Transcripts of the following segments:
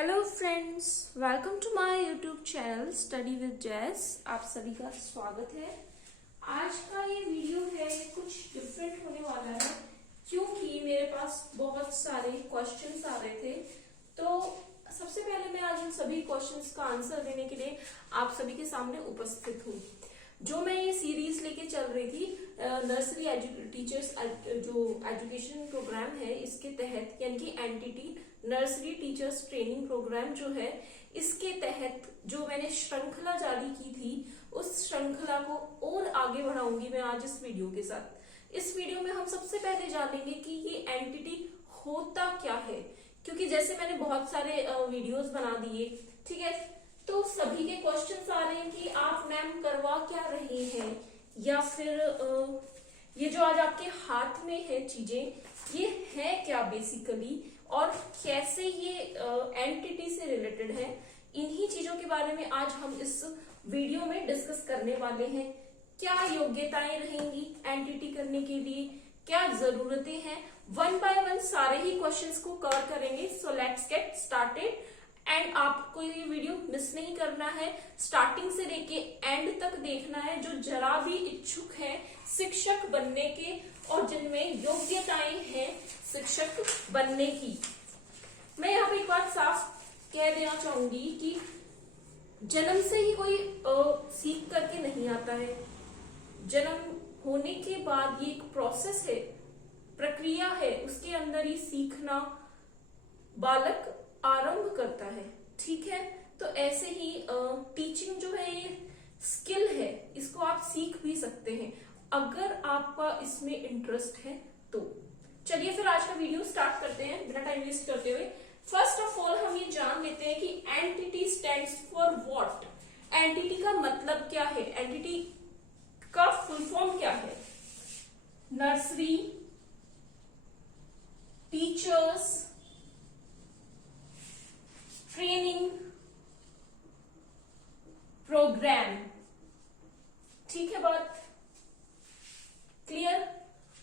Hello friends, welcome to my YouTube channel study with Jas. आप सभी का स्वागत है। आज का ये वीडियो है कुछ डिफरेंट होने वाला है क्योंकि मेरे पास बहुत सारे क्वेश्चंस आ रहे थे। तो सबसे पहले मैं आज उन सभी क्वेश्चंस का आंसर देने के लिए आप सभी के सामने उपस्थित हूँ। जो मैं ये सीरीज लेके चल रही थी नर्सरी टीचर्स जो एजुकेशन प्रोग्राम है, इसके तहत यानी कि NTT nursery teachers training programme जो है, इसके तहत जो मैंने श्रृंखला जारी की थी उस श्रृंखला को और आगे बढ़ाऊंगी मैं आज इस वीडियो के साथ। इस वीडियो में हम सबसे पहले जानेंगे कि ये एनटीटी होता क्या है, क्योंकि जैसे मैंने बहुत सारे वीडियोस बना दिए, ठीक है, तो सभी के क्वेश्चंस आ रहे हैं कि आप मैम करवा क्या रही हैं, या फिर ये जो आज आपके हाथ में है चीजें, ये है क्या बेसिकली, और कैसे ये एंटिटी से रिलेटेड है। इन्हीं चीजों के बारे में आज हम इस वीडियो में डिस्कस करने वाले हैं। क्या योग्यताएं रहेंगी एंटिटी करने के लिए, क्या जरूरतें हैं, वन बाय वन सारे ही क्वेश्चंस को कवर करेंगे। So let's get started. And आपको ये वीडियो मिस नहीं करना है, स्टार्टिंग से लेके एंड तक देखना है। जो जरा भी इच्छुक है शिक्षक बनने के और जिनमें योग्यताएं हैं शिक्षक बनने की, मैं यहाँ पे एक बात साफ कह देना चाहूंगी कि जन्म से ही कोई सीख करके नहीं आता है। जन्म होने के बाद ये एक प्रोसेस है, प्रक्रिया है, उसके अंदर ही सीखना बालक आरंभ करता है, ठीक है। तो ऐसे ही टीचिंग जो है ये स्किल है, इसको आप सीख भी सकते हैं अगर आपका इसमें इंटरेस्ट है तो। चलिए फिर आज का वीडियो स्टार्ट करते हैं बिना टाइम वेस्ट करते हुए। फर्स्ट ऑफ ऑल हम ये जान लेते हैं कि entity stands for what. Entity का मतलब क्या है, एंटिटी का फुल फॉर्म क्या है। नर्सरी टीचर्स ट्रेनिंग प्रोग्राम, ठीक है, बात क्लियर।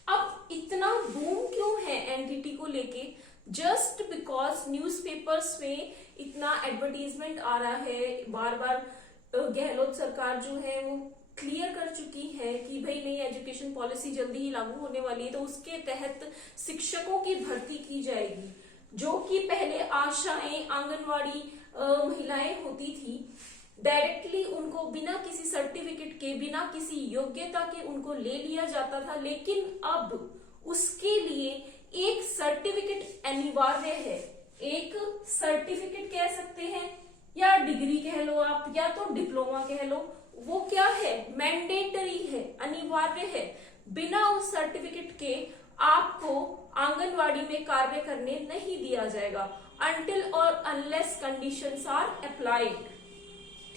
अब इतना बूम क्यों है एनटीटी को लेके, जस्ट बिकॉज न्यूज़पेपर्स में इतना एडवर्टीजमेंट आ रहा है, बार बार गहलोत सरकार जो है वो क्लियर कर चुकी है कि भाई नई एजुकेशन पॉलिसी जल्दी ही लागू होने वाली है, तो उसके तहत शिक्षकों की भर्ती की जाएगी। जो कि पहले आशाएं, आंगनवाड़ी महिलाएं होती थी, डायरेक्टली उनको बिना किसी सर्टिफिकेट के, बिना किसी योग्यता के उनको ले लिया जाता था, लेकिन अब उसके लिए एक सर्टिफिकेट अनिवार्य है। एक सर्टिफिकेट कह सकते हैं या डिग्री कह लो आप, या तो डिप्लोमा कह लो, वो क्या है, मैंडेटरी है, अनिवार्य है। बिना उस सर्टिफिकेट के आपको आंगनवाड़ी में कार्य करने नहीं दिया जाएगा, अनटिल और अनलेस कंडीशंस आर अप्लाइड,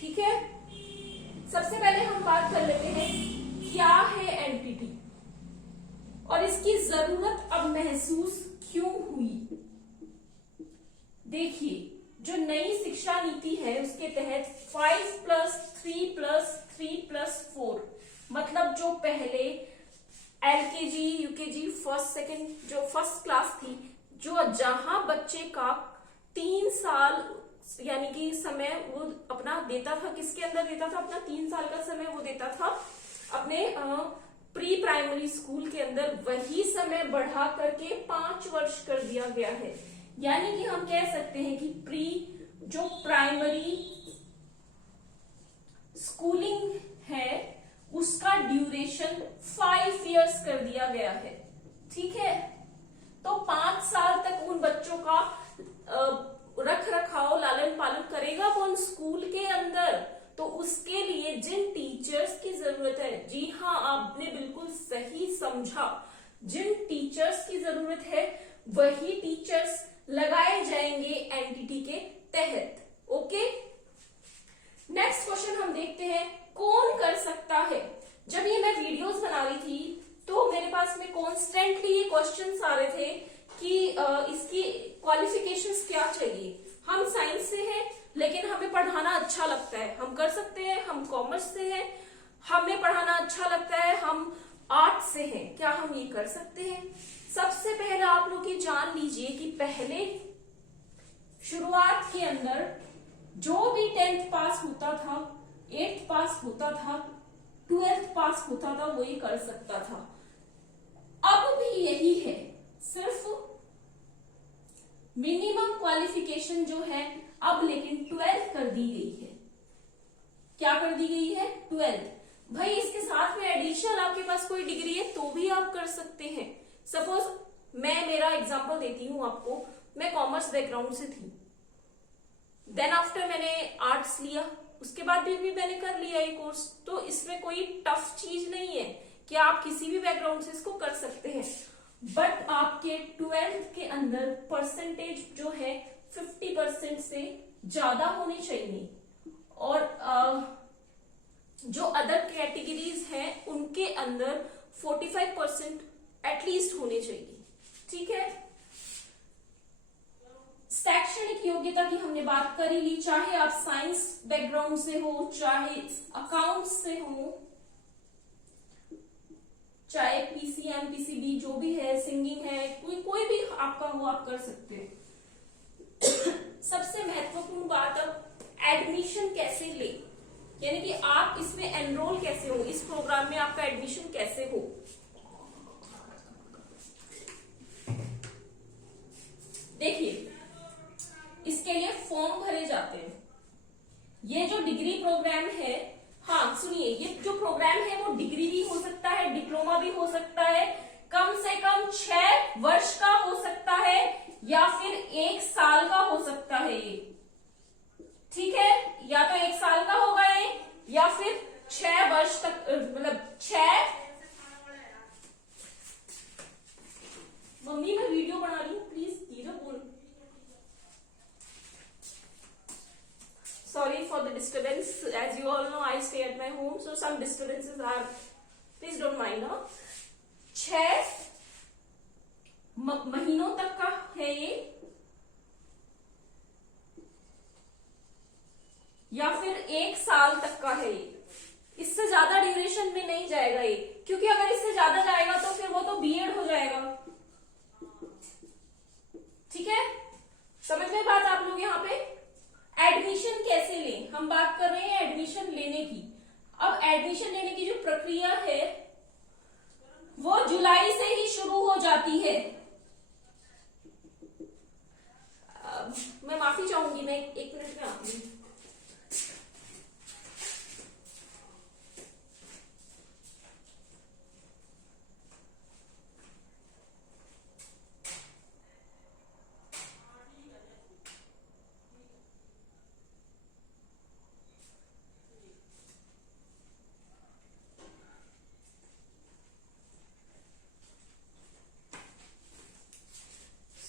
ठीक है। सबसे पहले हम बात कर लेते हैं क्या है एनटीटी और इसकी जरूरत अब महसूस क्यों हुई। देखिए, जो नई शिक्षा नीति है उसके तहत 5+3+3+4, मतलब जो पहले एलकेजी, यूकेजी, फर्स्ट सेकंड, जो फर्स्ट क्लास थी, जो जहां बच्चे का 3 साल यानी कि समय वो अपना देता था, किसके अंदर देता था, अपना 3 साल का समय वो देता था अपने प्री प्राइमरी स्कूल के अंदर, वही समय बढ़ा करके 5 वर्ष कर दिया गया है। यानी कि हम कह सकते हैं कि जो प्राइमरी स्कूलिंग है उसका ड्यूरेशन 5 इयर्स कर दिया गया है, ठीक है। तो 5 साल तक उन बच्चों का रख रखाव, लालन पालन करेगा कौन, स्कूल के अंदर। तो उसके लिए जिन टीचर्स की जरूरत है, जी हाँ, आपने बिल्कुल सही समझा, जिन टीचर्स की जरूरत है वही टीचर्स लगाए जाएंगे एनटीटी के तहत, ओके। नेक्स्ट क्वेश्चन हम देखते हैं, कौन कर सकता है। जब ये मैं वीडियोस बना रही थी तो मेरे पास में कॉन्स्टेंटली ये क्वेश्चंस आ रहे थे कि इसकी क्वालिफिकेशंस क्या चाहिए। हम साइंस से हैं लेकिन हमें पढ़ाना अच्छा लगता है, हम कर सकते हैं। हम कॉमर्स से हैं, हमें पढ़ाना अच्छा लगता है। हम आर्ट से हैं, क्या हम ये कर सकते हैं। सबसे पहले आप लोग ये जान लीजिए कि पहले शुरुआत के अंदर जो भी 10th पास होता था, 8th पास होता था, 12th पास होता था, वही कर सकता था। अब भी यही है, सिर्फ मिनिमम क्वालिफिकेशन जो है अब लेकिन 12th कर दी गई है। क्या कर दी गई है? 12th। भाई इसके साथ में एडिशनल आपके पास कोई डिग्री है तो भी आप कर सकते हैं। सपोज मैं मेरा एग्जांपल देती हूं आपको, मैं कॉमर्स बैकग्राउंड से थी, देन आफ्टर मैंने आर्ट्स लिया, उसके बाद भी मैंने कर लिया ये कोर्स। तो इसमें कोई टफ चीज नहीं है कि आप किसी भी बैकग्राउंड से इसको कर सकते हैं। बट आपके 12th के अंदर परसेंटेज जो है 50% से ज्यादा होनी चाहिए, और जो अदर कैटेगरीज हैं उनके अंदर 45% एटलीस्ट होने चाहिए। ठीक है, शैक्षणिक योग्यता की हमने बात कर ही ली, चाहे आप साइंस बैकग्राउंड से हो, चाहे अकाउंट्स से हो, चाहे पीसीएम पीसीबी जो भी है, सिंगिंग है, कोई भी आपका हो, आप कर सकते हैं। सबसे महत्वपूर्ण बात, अब एडमिशन कैसे ले, यानी कि आप इसमें एनरोल कैसे हो, इस प्रोग्राम में आपका एडमिशन कैसे हो। देखिए, इसके लिए फॉर्म भरे जाते हैं। ये जो डिग्री प्रोग्राम है, हाँ सुनिए, ये जो प्रोग्राम है वो डिग्री भी हो सकता है, डिप्लोमा भी हो सकता है, कम से कम 6 वर्ष का हो सकता है, या फिर 1 साल का हो सकता है ये। ठीक है, या तो 1 साल का होगा ये, या फिर 6 वर्ष तक, मतलब 6। मम्मी मैं वीडियो बना रही हूँ, प्लीज धीरे बोल। Sorry for the disturbance. As you all know, I stay at my home, so some disturbances are. Please don't mind. 6 महीनों तक का है ये, या फिर 1 साल तक का है ये। इससे ज्यादा ड्यूरेशन में नहीं जाएगा ये, क्योंकि अगर इससे ज्यादा जाएगा तो फिर वो तो बीएड हो जाएगा। ठीक है, समझ में बात आप लोग। यहाँ पे एडमिशन कैसे लें, हम बात कर रहे हैं एडमिशन लेने की। अब एडमिशन लेने की जो प्रक्रिया है वो जुलाई से ही शुरू हो जाती है। मैं माफी चाहूंगी, मैं 1 मिनट में आती हूँ।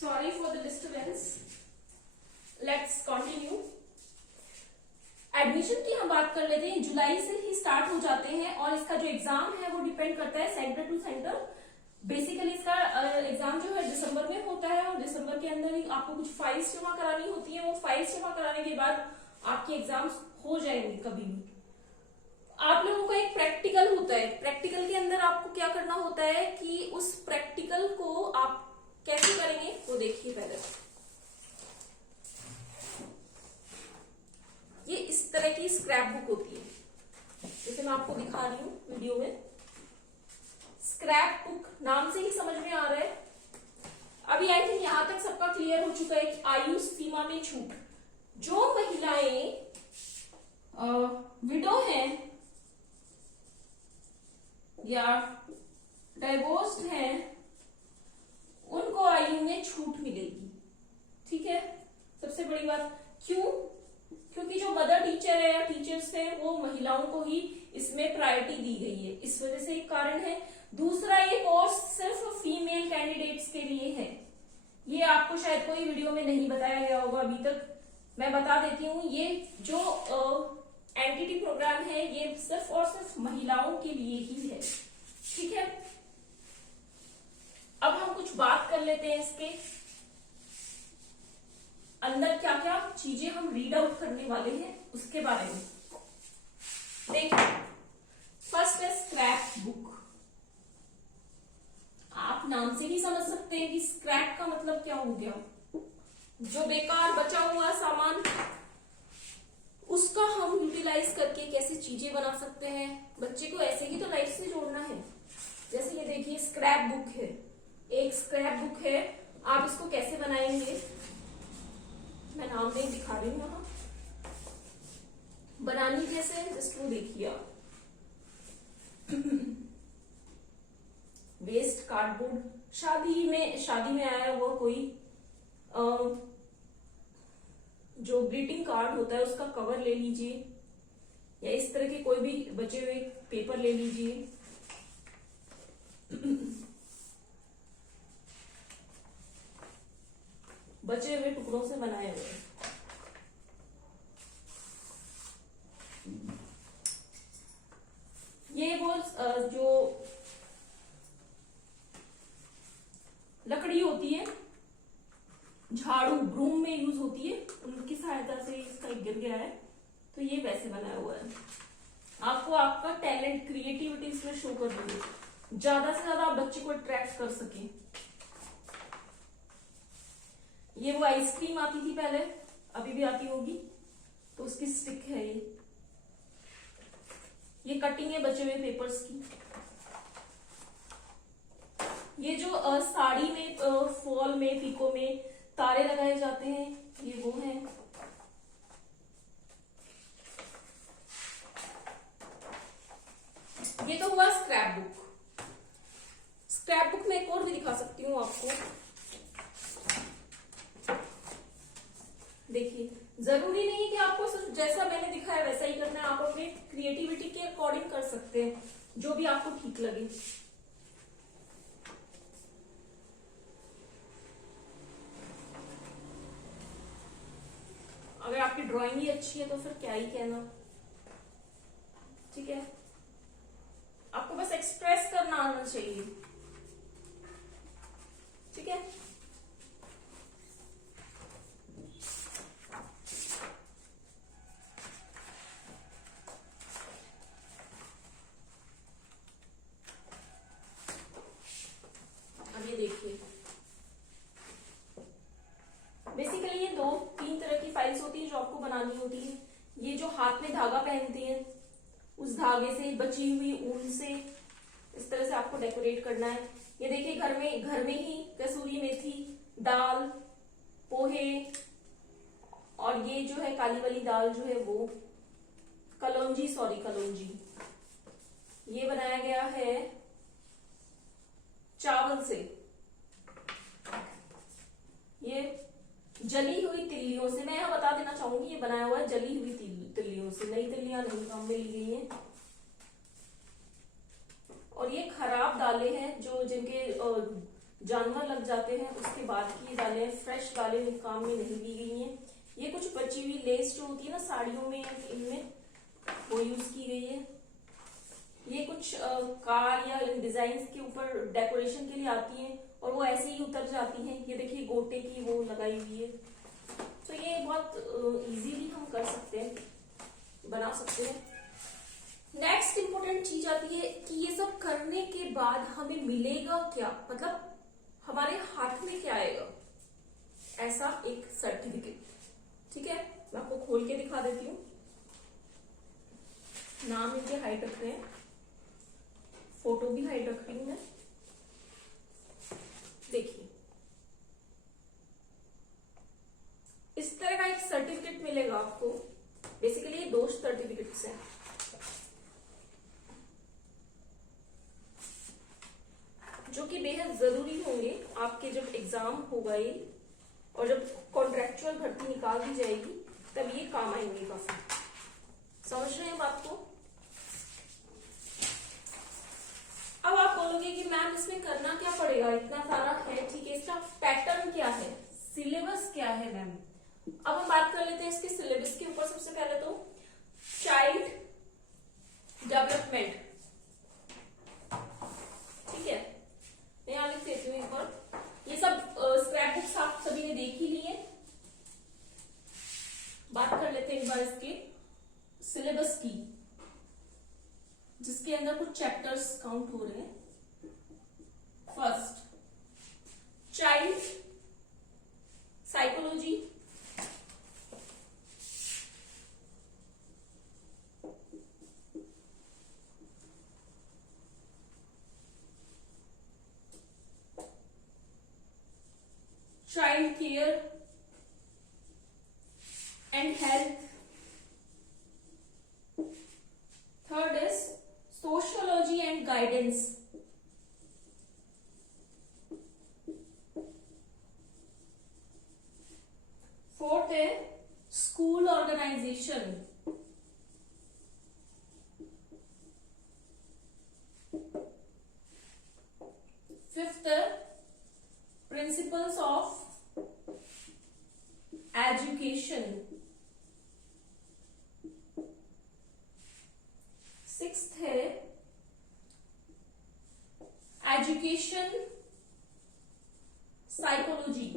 Sorry for the disturbance. Let's continue. Admission की हम बात कर लेते हैं। जुलाई से ही स्टार्ट हो जाते हैं, और इसका जो एग्जाम है वो डिपेंड करता है सेंटर टू सेंटर। बेसिकली इसका एग्जाम जो है दिसंबर में होता है, और दिसंबर के अंदर ही आपको कुछ फाइल्स जमा करानी होती है। वो फाइल्स जमा कराने के बाद आपके एग्जाम्स हो जाएंगे। कभी भी आप लोगों का एक प्रैक्टिकल होता है, प्रैक्टिकल के अंदर आपको क्या करना होता है कि उस प्रैक्टिकल को आप कैसे करेंगे वो देखिए। पहले ये इस तरह की स्क्रैप बुक होती है, जैसे मैं आपको दिखा रही हूँ वीडियो में। स्क्रैप बुक नाम से ही समझ में आ रहा है। अभी आई थिंक यहां तक सबका क्लियर हो चुका है कि आयु सीमा में छूट। जो महिलाएं विडो हैं या डाइवोर्स्ड हैं, उनको आयु में छूट मिलेगी। ठीक है, सबसे बड़ी बात क्यों? क्योंकि जो मदर टीचर है या टीचर्स है वो महिलाओं को ही इसमें प्रायोरिटी दी गई है, इस वजह से एक कारण है। दूसरा, ये कोर्स सिर्फ फीमेल कैंडिडेट्स के लिए है। ये आपको शायद कोई वीडियो में नहीं बताया गया होगा अभी तक, मैं बता देती हूँ। ये जो एनटीटी प्रोग्राम है ये सिर्फ और सिर्फ महिलाओं के लिए ही है। ठीक है, अब हम कुछ बात कर लेते हैं इसके अंदर क्या क्या चीजें हम रीड आउट करने वाले हैं उसके बारे में। देखिए, फर्स्ट है स्क्रैप बुक। आप नाम से ही समझ सकते हैं कि स्क्रैप का मतलब क्या हो गया, जो बेकार बचा हुआ सामान उसका हम यूटिलाइज करके कैसे चीजें बना सकते हैं। बच्चे को ऐसे ही तो लाइफ से जोड़ना है। जैसे ये देखिए स्क्रैप बुक है, एक स्क्रैप बुक है, आप इसको कैसे बनाएंगे, मैं नाम नहीं दिखा रही हूँ यहाँ, बनानी कैसे जस्ट वो देखिए आप। वेस्ट कार्डबोर्ड, शादी में आया हुआ कोई जो ग्रीटिंग कार्ड होता है उसका कवर ले लीजिए, या इस तरह के कोई भी बचे हुए पेपर ले लीजिए। बचे हुए टुकड़ों से बनाए हुए ये वो जो लकड़ी होती है, झाड़ू ब्रूम में यूज होती है, उनकी सहायता से इसका गिर गया है, तो ये वैसे बनाया हुआ है। आपको आपका टैलेंट क्रिएटिविटी इसमें शो कर दोगे, ज्यादा से ज्यादा आप बच्चे को अट्रैक्ट कर सके। ये वो आइसक्रीम आती थी पहले, अभी भी आती होगी, तो उसकी स्टिक है ये कटिंग है बचे हुए पेपर्स की। ये जो साड़ी में फॉल में पीको में तारे लगाए जाते हैं, ये वो है। ये तो हुआ स्क्रैप बुक। स्क्रैप बुक में एक और भी दिखा सकती हूँ आपको। देखिए जरूरी नहीं कि आपको सिर्फ जैसा मैंने दिखाया वैसा ही करना है, आप अपने क्रिएटिविटी के अकॉर्डिंग कर सकते हैं, जो भी आपको ठीक लगे। अगर आपकी ड्राइंग ही अच्छी है तो फिर क्या ही कहना, ठीक है। आपको बस एक्सप्रेस करना आना चाहिए, ठीक है। अब ये देखिए, बेसिकली ये 2-3 तरह की फाइल्स होती है जो आपको बनानी होती है। ये जो हाथ में धागा पहनते हैं, उस धागे से बची हुई ऊन से इस तरह से आपको डेकोरेट करना है। ये देखिए घर में ही कसूरी मेथी, दाल, पोहे, और ये जो है काली वाली दाल जो है वो कलौंजी, ये बनाया गया है चावल से। ये जली हुई तिल्लियों से, मैं यहाँ बता देना चाहूंगी ये बनाया हुआ है जली हुई तिल्लियों से, नई तिल्लियां नहीं काम में ली गई हैं। और ये खराब दालें हैं जो जिनके जानवर लग जाते हैं उसके बाद की दालें हैं, फ्रेश दालें काम में नहीं ली गई हैं। ये कुछ बची हुई लेस जो होती है ना साड़ियों में, इनमें वो यूज की गई है। ये कुछ कार या इन डिजाइन के ऊपर डेकोरेशन के लिए आती हैं और वो ऐसे ही उतर जाती हैं। ये देखिए गोटे की वो लगाई हुई है, तो ये बहुत इजीली हम कर सकते हैं, बना सकते हैं। नेक्स्ट इंपॉर्टेंट चीज आती है कि ये सब करने के बाद हमें मिलेगा क्या, मतलब हमारे हाथ में क्या आएगा, ऐसा एक सर्टिफिकेट, ठीक है। मैं आपको खोल के दिखा देती हूँ। नाम इनके हाइड रख रहे हैं, फोटो भी हाइड रख रही हूँ मैं। देखिए इस तरह का एक सर्टिफिकेट मिलेगा आपको। बेसिकली ये 2 सर्टिफिकेट्स हैं, जो कि बेहद जरूरी होंगे आपके जब एग्जाम होगा ये, और जब कॉन्ट्रेक्चुअल भर्ती निकाल दी जाएगी तब ये काम आएंगे काफी। समझ रहे हैं बात को। अब आप बोलोगे कि मैम इसमें करना क्या पड़ेगा, इतना सारा है, ठीक है, इसका पैटर्न क्या है, सिलेबस क्या है मैम। अब हम बात कर लेते हैं इसके सिलेबस के ऊपर। सबसे पहले तो चाइल्ड डेवलपमेंट, ठीक है, मैं यहां लिख देती हूँ एक बार। ये सब स्क्रैप बुक्स आप सभी ने देख ही ली है। बात कर लेते हैं एक बार इसके सिलेबस की, जिसके अंदर कुछ चैप्टर्स काउंट हो रहे हैं। First, child psychology, child care and health, third is sociology and guidance, fourth है school organisation, fifth principles of education, sixth है एजुकेशन साइकोलॉजी,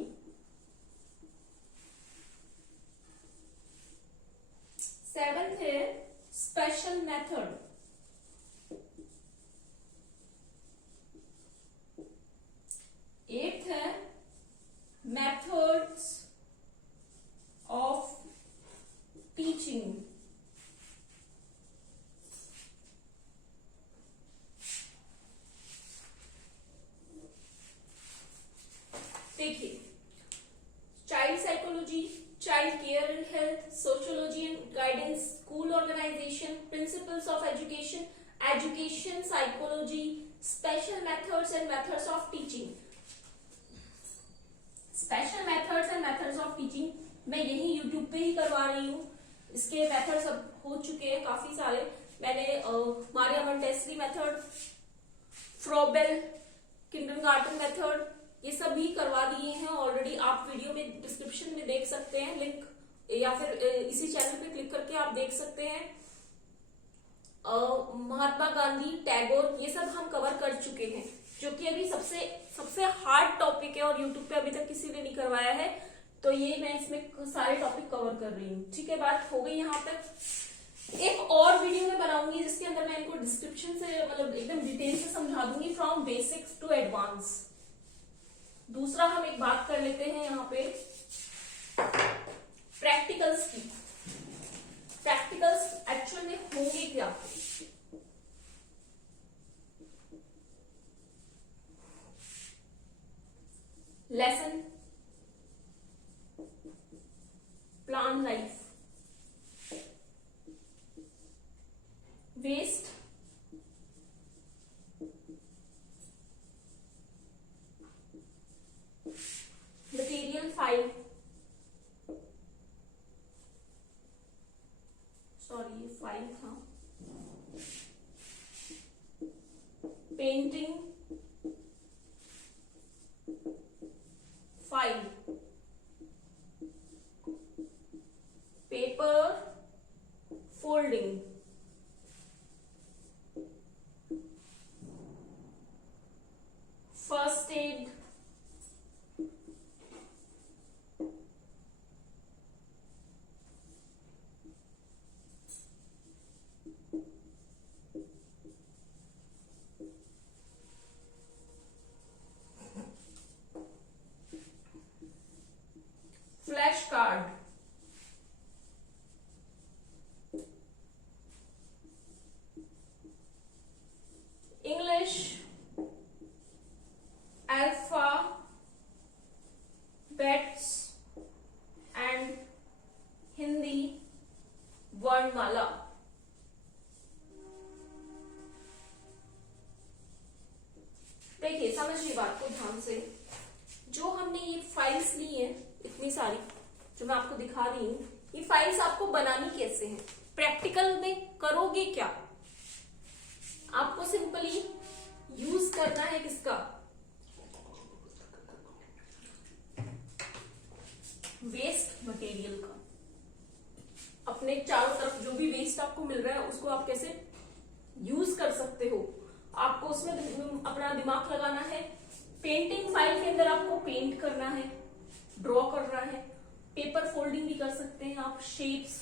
सेवेंथ है स्पेशल मेथड, एट्थ है मेथड्स ऑफ टीचिंग, देखिए child psychology, child care and health, sociology and guidance, school organisation, principles of education, education psychology, special methods and methods of teaching. Special methods and methods of teaching मैं यही YouTube पे ही करवा रही हूँ। इसके methods अब हो चुके हैं काफी सारे। मैंने Maria Montessori method, Froebel kindergarten method, ये सभी करवा दिए हैं ऑलरेडी। आप वीडियो में डिस्क्रिप्शन में देख सकते हैं लिंक, या फिर इसी चैनल पे क्लिक करके आप देख सकते हैं। महात्मा गांधी, टैगोर, ये सब हम कवर कर चुके हैं, जो कि अभी सबसे हार्ड टॉपिक है और यूट्यूब पे अभी तक किसी ने नहीं करवाया है, तो ये मैं इसमें सारे टॉपिक कवर कर रही हूँ। ठीक है, बात हो गई यहाँ तक। एक और वीडियो में बनाऊंगी जिसके अंदर मैं इनको डिस्क्रिप्शन से मतलब एकदम डिटेल से समझा दूंगी, फ्रॉम बेसिक्स टू एडवांस। दूसरा हम एक बात कर लेते हैं यहाँ पे प्रैक्टिकल्स की। प्रैक्टिकल्स एक्चुअल में होंगे क्या? Lesson, plan life, waste, material file, sorry ये फाइल था, painting file, paper folding, first aid, flash card, English alphabets and Hindi वर्णमाला। देखिए समझिए बात को ध्यान से। जो हमने ये फाइल्स ली हैं इतनी सारी जो मैं आपको दिखा रही हूँ, ये फाइल्स आपको बनानी कैसे है, प्रैक्टिकल में करोगे क्या? आपको सिंपली यूज करना है किसका? वेस्ट मटेरियल का। अपने चारों तरफ जो भी वेस्ट आपको मिल रहा है उसको आप कैसे यूज कर सकते हो, आपको उसमें अपना दिमाग लगाना है। पेंटिंग फाइल के अंदर आपको पेंट करना है, ड्रॉ करना है। पेपर फोल्डिंग भी कर सकते हैं आप, शेप्स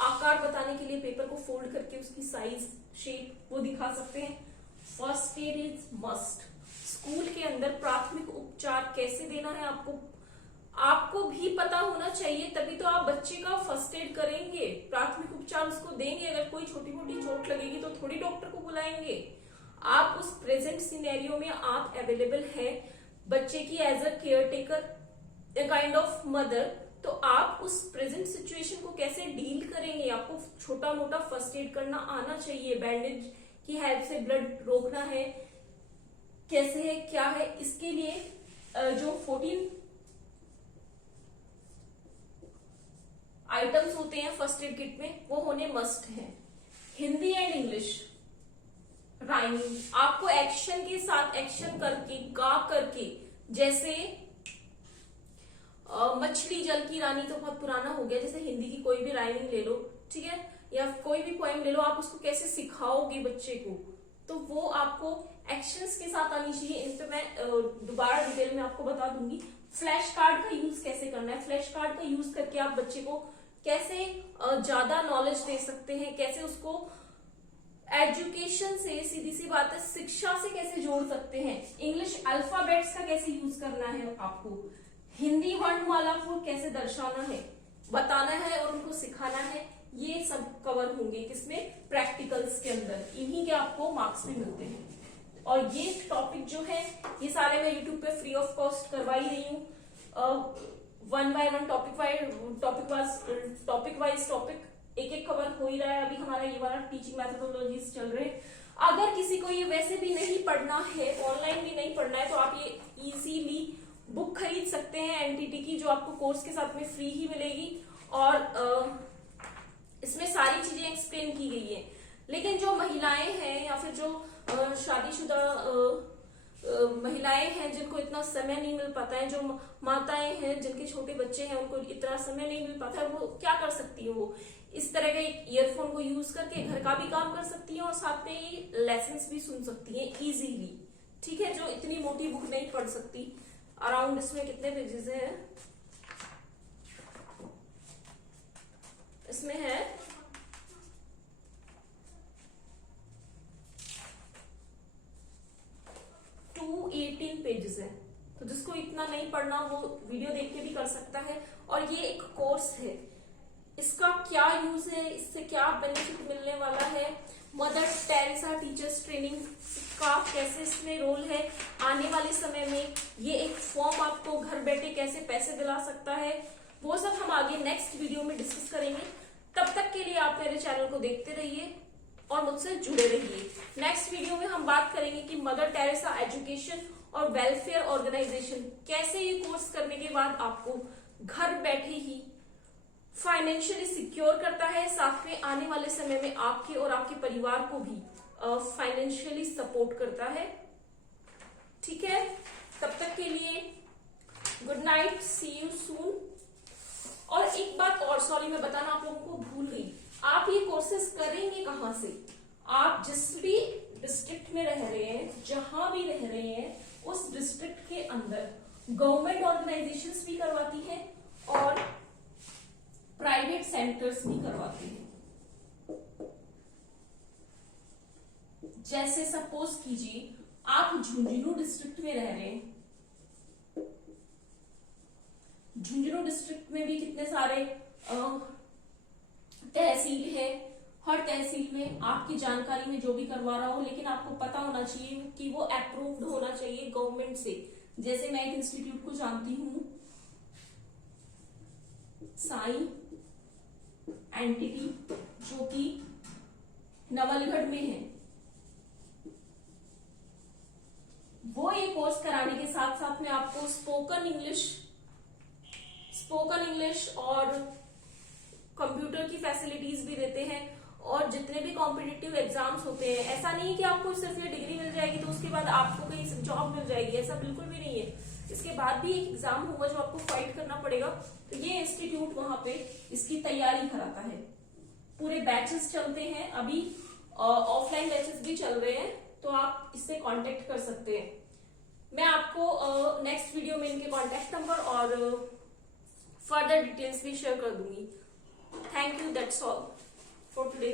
आकार बताने के लिए पेपर को फोल्ड करके उसकी साइज शेप वो दिखा सकते हैं। First aid is must. School के अंदर प्राथमिक उपचार कैसे देना है आपको, आपको भी पता होना चाहिए, तभी तो आप बच्चे का फर्स्ट एड करेंगे, प्राथमिक उपचार उसको देंगे। अगर कोई छोटी मोटी चोट लगेगी तो थोड़ी डॉक्टर को बुलाएंगे। आप उस प्रेजेंट सिनेरियो में आप अवेलेबल है बच्चे की age a caretaker, a kind of mother, तो आप उस प्रेजेंट सिचुएशन को कैसे डील करेंगे। आपको छोटा मोटा फर्स्ट एड करना आना चाहिए, बैंडेज की हेल्प से ब्लड रोकना है, कैसे है क्या है। इसके लिए जो 14 आइटम्स होते हैं फर्स्ट एड किट में वो होने मस्ट हैं। हिंदी एंड इंग्लिश राइमिंग, आपको एक्शन के साथ एक्शन करके गा करके, जैसे मछली जल की रानी तो बहुत पुराना हो गया, जैसे हिंदी की कोई भी राइमिंग ले लो, ठीक है, या कोई भी पोएम ले लो, आप उसको कैसे सिखाओगे बच्चे को, तो वो आपको एक्शंस के साथ आनी चाहिए। इन पे मैं दोबारा डिटेल में आपको बता दूंगी। फ्लैश कार्ड का यूज कैसे करना है, फ्लैश कार्ड का यूज करके आप बच्चे को कैसे ज्यादा नॉलेज दे सकते हैं, कैसे उसको एजुकेशन से, सीधी सी बात है, शिक्षा से कैसे जोड़ सकते हैं। इंग्लिश अल्फाबेट्स का कैसे यूज करना है, आपको हिंदी वर्णमाला को कैसे दर्शाना है, बताना है और उनको सिखाना है, ये सब कवर होंगे किसमें, प्रैक्टिकल्स के अंदर। इन्हीं के आपको मार्क्स भी मिलते हैं। और ये टॉपिक जो है ये सारे मैं यूट्यूब पे फ्री ऑफ कॉस्ट करवा ही रही हूँ। 1 by 1 टॉपिक वाइज टॉपिक एक एक कवर हो ही रहा है। अभी हमारा ये वाला टीचिंग मैथोडोलॉजीज चल रहे हैं। अगर किसी को ये वैसे भी नहीं पढ़ना है, ऑनलाइन भी नहीं पढ़ना है, तो आप ये इजीली बुक खरीद सकते हैं एनटीटी की, जो आपको कोर्स के साथ में फ्री ही मिलेगी। और इसमें सारी चीजें एक्सप्लेन की गई है। लेकिन जो महिलाएं हैं या फिर जो शादीशुदा महिलाएं हैं जिनको इतना समय नहीं मिल पाता है, जो माताएं हैं जिनके छोटे बच्चे हैं उनको इतना समय नहीं मिल पाता है, वो क्या कर सकती है, वो इस तरह के ईयरफोन को यूज करके घर का भी काम कर सकती है और साथ में ही लेसन्स भी सुन सकती है इजीली, ठीक है, जो इतनी मोटी बुक नहीं पढ़ सकती। अराउंड इसमें कितने पेजेस हैं, इसमें है 218 पेजेस है। तो जिसको इतना नहीं पढ़ना वो वीडियो देख के भी कर सकता है। और ये एक कोर्स है, इसका क्या यूज है, इससे क्या बेनिफिट मिलने वाला है, मदर टेरेसा टीचर्स ट्रेनिंग का कैसे इसमें रोल है, आने वाले समय में ये एक फॉर्म आपको घर बैठे कैसे पैसे दिला सकता है, वो सब हम आगे नेक्स्ट वीडियो में डिस्कस करेंगे। तब तक के लिए आप मेरे चैनल को देखते रहिए और मुझसे जुड़े रहिए। नेक्स्ट वीडियो में हम बात करेंगे कि मदर टेरेसा एजुकेशन और वेलफेयर ऑर्गेनाइजेशन कैसे ये कोर्स करने के बाद आपको घर बैठे ही फाइनेंशियली सिक्योर करता है, साथ में आने वाले समय में आपके और आपके परिवार को भी फाइनेंशियली सपोर्ट करता है। ठीक है, तब तक के लिए good night, see you soon. और एक बात और, सॉरी मैं बताना आप लोगों को भूल गई, आप ये कोर्सेज करेंगे कहाँ से, आप जिस भी डिस्ट्रिक्ट में रह रहे हैं, जहां भी रह रहे हैं, उस डिस्ट्रिक्ट के अंदर गवर्नमेंट ऑर्गेनाइजेशंस भी करवाती है और प्राइवेट सेंटर्स भी करवाते हैं। जैसे सपोज कीजिए आप झुंझुनू डिस्ट्रिक्ट में रह रहे हैं, झुंझुनू डिस्ट्रिक्ट में भी कितने सारे तहसील है, हर तहसील में आपकी जानकारी में जो भी करवा रहा हो, लेकिन आपको पता होना चाहिए कि वो अप्रूव्ड होना चाहिए गवर्नमेंट से। जैसे मैं एक इंस्टीट्यूट को जानती हूँ, साई एंटिटी, जो कि नवलगढ़ में है, वो ये कोर्स कराने के साथ साथ में आपको स्पोकन इंग्लिश और कंप्यूटर की फैसिलिटीज भी देते हैं। और जितने भी कॉम्पिटिटिव एग्जाम्स होते हैं, ऐसा नहीं है कि आपको सिर्फ ये डिग्री मिल जाएगी तो उसके बाद आपको कहीं जॉब मिल जाएगी, ऐसा बिल्कुल भी नहीं है। इसके बाद भी एक एग्जाम होगा जो आपको फाइट करना पड़ेगा। तो ये इंस्टीट्यूट वहां पे इसकी तैयारी कराता है, पूरे बैचेस चलते हैं, अभी ऑफलाइन बैचेस भी चल रहे हैं, तो आप इससे कांटेक्ट कर सकते हैं। मैं आपको नेक्स्ट वीडियो में इनके कांटेक्ट नंबर और फर्दर डिटेल्स भी शेयर कर दूंगी। Thank you, that's all for today.